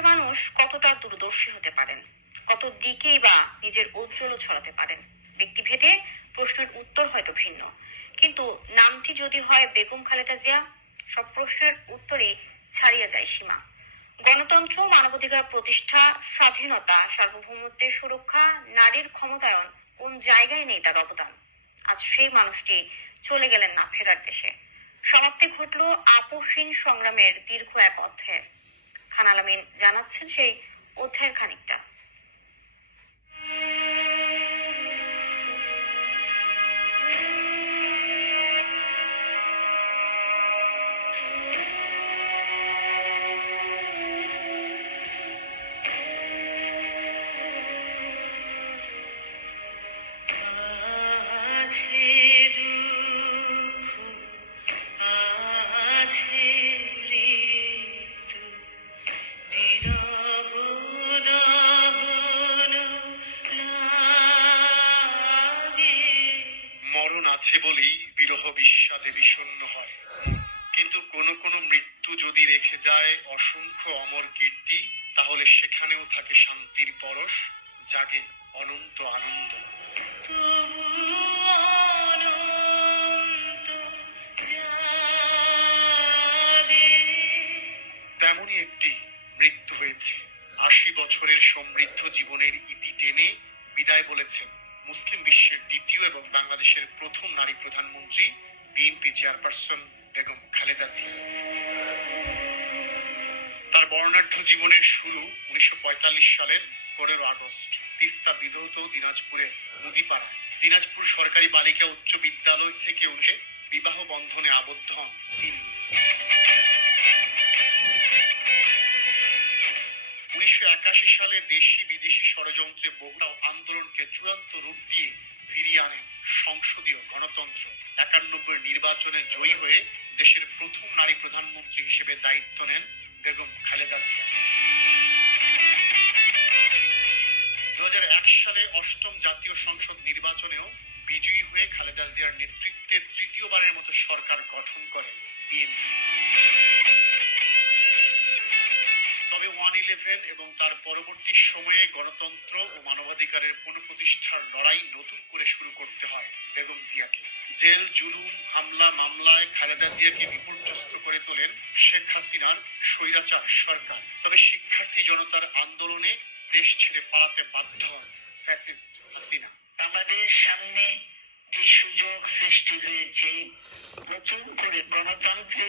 একটা মানুষ কতটা দূরদর্শী হতে পারেন, কত দিকেই বা নিজের ঔজ্জ্বল্য ছড়াতে পারেন। ব্যক্তিভেদে প্রশ্নের উত্তর হয়তো ভিন্ন, কিন্তু নামটি যদি হয় বেগম খালেদা জিয়া, সব প্রশ্নের উত্তরই ছাড়িয়ে যায় সীমা। গণতন্ত্র, মানবাধিকার প্রতিষ্ঠা, স্বাধীনতা, সার্বভৌমত্বের সুরক্ষা, নারীর ক্ষমতায়ন, কোন জায়গায় নেই তার অবদান। আজ সেই মানুষটি চলে গেলেন না ফেরার দেশে। সমাপ্তি ঘটল আপসহীন সংগ্রামের দীর্ঘ এক অধ্যায়ের। খান আলামিন জানাচ্ছেন সেই অধ্যায়ের খানিকটা। আছে দুঃখ, আছে মৃত্যু, নীরব দহন লাগে। মরণ আছে বলেই বিরহ বিষাদে বিষণ্ণ হয় মন। কিন্তু কোনো কোনো মৃত্যু যদি রেখে যায় অসংখ্য অমর কীর্তি, তাহলে সেখানেও থাকে শান্তির পরশ, জাগে অনন্ত আনন্দ। তবু অনন্ত জাগে। তেমনই একটি মৃত্যু হয়েছে। ৮০ বছরের সমৃদ্ধ জীবনের ইতি টেনে বিদায় বলেছেন মুসলিম বিশ্বের দ্বিতীয় এবং বাংলাদেশের প্রথম নারী প্রধানমন্ত্রী, বিএনপি চেয়ারপারসন বেগম খালেদা জিয়া। তার বর্ণাঢ্য জীবনের শুরু ১৯৪৫ সালের ১৫ আগস্ট তিস্তা বিধৌত দিনাজপুরের মুদিপাড়ায়। দিনাজপুর সরকারি বালিকা উচ্চ বিদ্যালয় থেকে বিবাহ বন্ধনে আবদ্ধ হন তিনি। ১৯৮১ সালে দেশি বিদেশি ষড়যন্ত্রে বহু আন্দোলনকে চূড়ান্ত রূপ দিয়ে ফিরিয়ে আনেন সংসদীয় গণতন্ত্র। ৯১ নির্বাচনে জয়ী হয়ে দেশের প্রথম নারী প্রধানমন্ত্রী হিসেবে দায়িত্ব নেন বেগম খালেদা জিয়া। ২০০১ সালে ৮ম জাতীয় সংসদ নির্বাচনেও বিজয়ী হয়ে খালেদা জিয়ার নেতৃত্বে তৃতীয়বারের মতো সরকার গঠন করেন বিএনপি। তবে ১১ এবং তার পরবর্তী সময়ে গণতন্ত্র ও মানবাধিকারের পুনঃপ্রতিষ্ঠার লড়াই নতুন করে শুরু করতে হয় বেগম জিয়াকে। জেল, জুলুম, হামলা, মামলায় খালেদা জিয়াকে বিপর্যস্ত করে তোলেন শেখ হাসিনার স্বৈরাচার সরকার। তবে শিক্ষার্থী জনতার আন্দোলনে দেশ ছেড়ে পালাতে বাধ্য হন ফ্যাসিস্ট হাসিনা। আমাদের সামনে যে সুযোগ সৃষ্টি হয়েছে নতুন করে গণতন্ত্রের